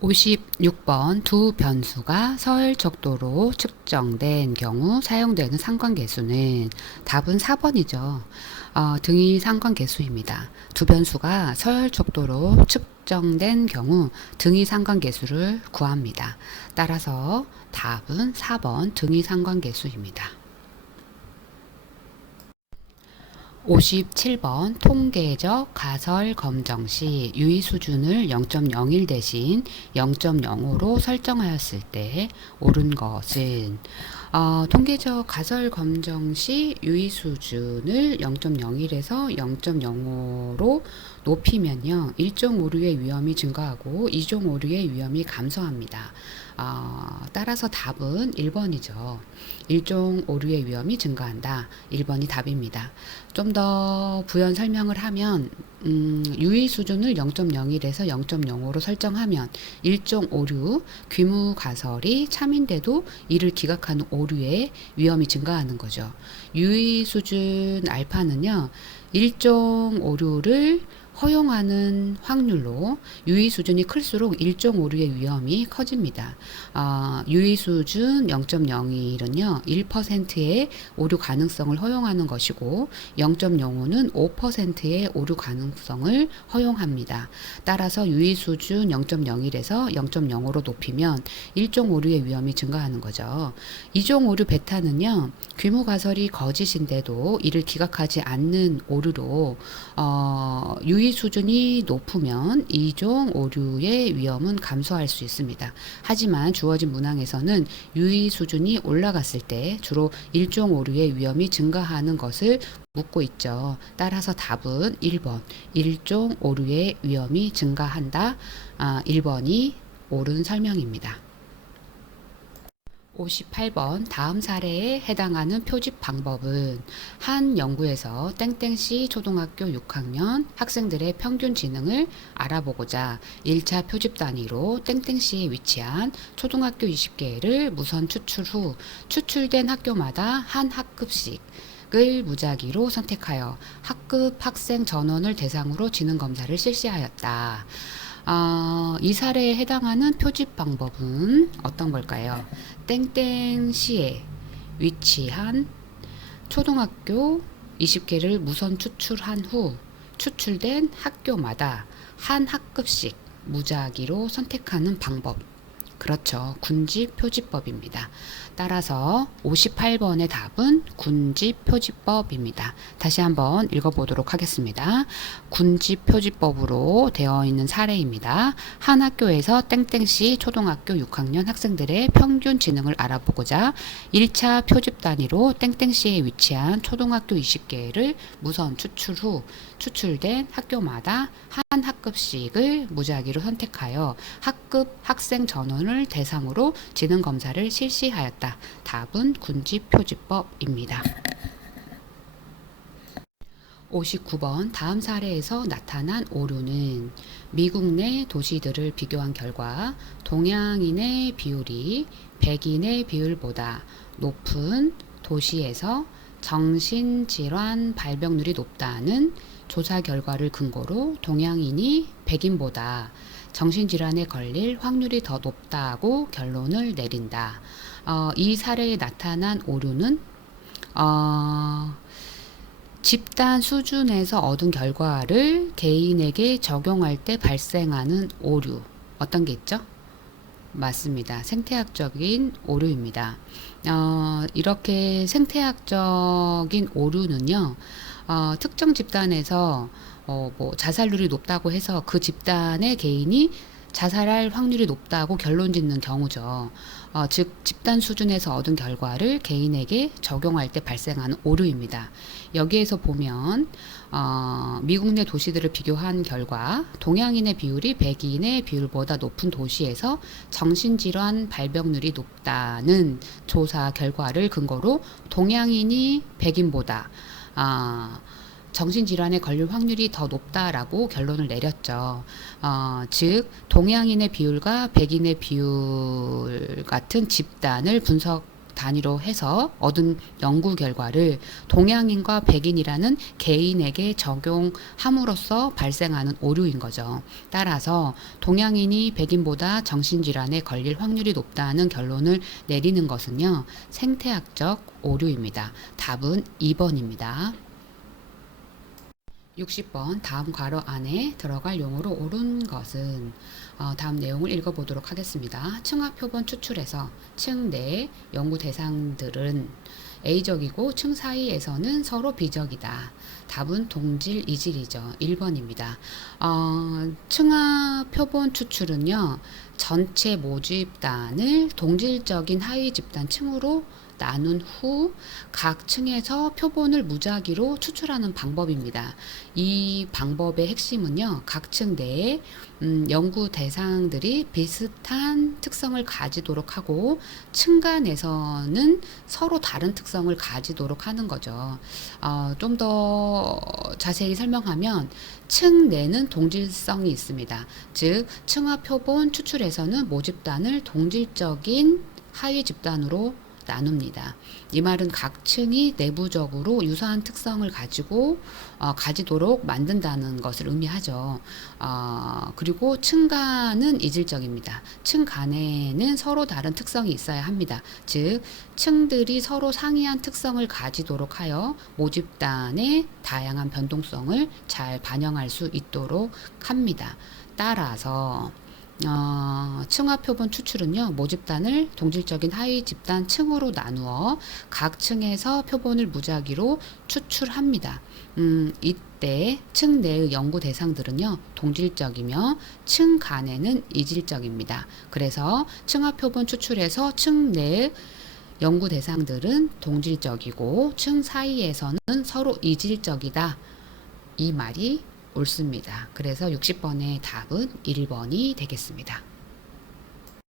56번 두 변수가 서열척도로 측정된 경우 사용되는 상관계수는 답은 4번이죠. 등위 상관계수입니다. 두 변수가 서열척도로 측정된 경우 등위 상관계수를 구합니다. 따라서 답은 4번 등위 상관계수입니다. 57번 통계적 가설 검정 시 유의 수준을 0.01 대신 0.05로 설정하였을 때 옳은 것은 통계적 가설 검정 시 유의 수준을 0.01에서 0.05로 높이면요 1종 오류의 위험이 증가하고 2종 오류의 위험이 감소합니다. 따라서 답은 1번이죠. 1종 오류의 위험이 증가한다. 1번이 답입니다. 좀 더 부연 설명을 하면 유의 수준을 0.01에서 0.05로 설정하면 1종 오류, 귀무 가설이 참인데도 이를 기각하는 오류의 위험이 증가하는 거죠. 유의 수준 알파는요. 1종 오류를 허용하는 확률로 유의 수준이 클수록 1종 오류의 위험이 커집니다. 유의 수준 0.01은요 1%의 오류 가능성을 허용하는 것이고 0.05는 5%의 오류 가능성을 허용합니다. 따라서 유의 수준 0.01에서 0.05로 높이면 1종 오류의 위험이 증가하는 거죠. 2종 오류 베타는요 귀무 가설이 거짓인데도 이를 기각하지 않는 오류로 유의 수준이 높으면 2종 오류의 위험은 감소할 수 있습니다. 하지만 주어진 문항에서는 유의 수준이 올라갔을 때 주로 1종 오류의 위험이 증가하는 것을 묻고 있죠. 따라서 답은 1번 1종 오류의 위험이 증가한다. 1번이 옳은 설명입니다. 58번 다음 사례에 해당하는 표집 방법은 한 연구에서 땡땡시 초등학교 6학년 학생들의 평균 지능을 알아보고자 1차 표집 단위로 땡땡시에 위치한 초등학교 20개를 무선 추출 후 추출된 학교마다 한 학급씩 을 무작위로 선택하여 학급 학생 전원을 대상으로 지능 검사를 실시하였다. 이 사례에 해당하는 표집 방법은 어떤 걸까요? 땡땡시에 위치한 초등학교 20개를 무선 추출한 후 추출된 학교마다 한 학급씩 무작위로 선택하는 방법. 그렇죠. 군집 표지법입니다. 따라서 58번의 답은 군집 표지법입니다. 다시 한번 읽어보도록 하겠습니다. 군집 표지법으로 되어 있는 사례입니다. 한 학교에서 땡땡시 초등학교 6학년 학생들의 평균 지능을 알아보고자 1차 표집 단위로 땡땡시에 위치한 초등학교 20개를 무선 추출 후 추출된 학교마다 한 학급씩을 무작위로 선택하여 학급 학생 전원을 대상으로 지능 검사를 실시하였다. 답은 군집 표지법입니다. 59번 다음 사례에서 나타난 오류는 미국 내 도시들을 비교한 결과 동양인의 비율이 백인의 비율보다 높은 도시에서 정신질환 발병률이 높다는 조사 결과를 근거로 동양인이 백인보다 정신질환에 걸릴 확률이 더 높다고 결론을 내린다. 이 사례에 나타난 오류는 집단 수준에서 얻은 결과를 개인에게 적용할 때 발생하는 오류. 어떤 게 있죠? 맞습니다. 생태학적인 오류입니다. 이렇게 생태학적인 오류는요, 특정 집단에서 뭐 자살률이 높다고 해서 그 집단의 개인이 자살할 확률이 높다고 결론 짓는 경우죠. 즉 집단 수준에서 얻은 결과를 개인에게 적용할 때 발생하는 오류입니다. 여기에서 보면 미국 내 도시들을 비교한 결과 동양인의 비율이 백인의 비율보다 높은 도시에서 정신질환 발병률이 높다는 조사 결과를 근거로 동양인이 백인보다 정신질환에 걸릴 확률이 더 높다라고 결론을 내렸죠. 즉 동양인의 비율과 백인의 비율 같은 집단을 분석 단위로 해서 얻은 연구 결과를 동양인과 백인이라는 개인에게 적용함으로써 발생하는 오류인 거죠. 따라서 동양인이 백인보다 정신질환에 걸릴 확률이 높다는 결론을 내리는 것은요, 생태학적 오류입니다. 답은 2번입니다. 60번 다음 괄호 안에 들어갈 용어로 옳은 것은 다음 내용을 읽어보도록 하겠습니다. 층하 표본 추출에서 층 내 연구 대상들은 A적이고 층 사이에서는 서로 B적이다. 답은 동질 이질이죠. 1번입니다. 층하 표본 추출은요, 전체 모집단을 동질적인 하위 집단 층으로 나눈 후 각 층에서 표본을 무작위로 추출하는 방법입니다. 이 방법의 핵심은요, 각 층 내에 연구 대상들이 비슷한 특성을 가지도록 하고 층 간에서는 서로 다른 특성을 가지도록 하는 거죠. 좀 더 자세히 설명하면 층 내는 동질성이 있습니다. 즉 층하 표본 추출에서는 모집단을 동질적인 하위 집단으로 나눕니다. 이 말은 각 층이 내부적으로 유사한 특성을 가지도록 만든다는 것을 의미하죠. 그리고 층 간은 이질적입니다. 층 간에는 서로 다른 특성이 있어야 합니다. 즉 층들이 서로 상이한 특성을 가지도록 하여 모집단의 다양한 변동성을 잘 반영할 수 있도록 합니다. 따라서 층하 표본 추출은요, 모집단을 동질적인 하위 집단 층으로 나누어 각 층에서 표본을 무작위로 추출합니다. 이때 층 내의 연구 대상들은요, 동질적이며 층 간에는 이질적입니다. 그래서 층하 표본 추출에서 층 내의 연구 대상들은 동질적이고 층 사이에서는 서로 이질적이다. 이 말이 옳습니다. 그래서 60번의 답은 1번이 되겠습니다.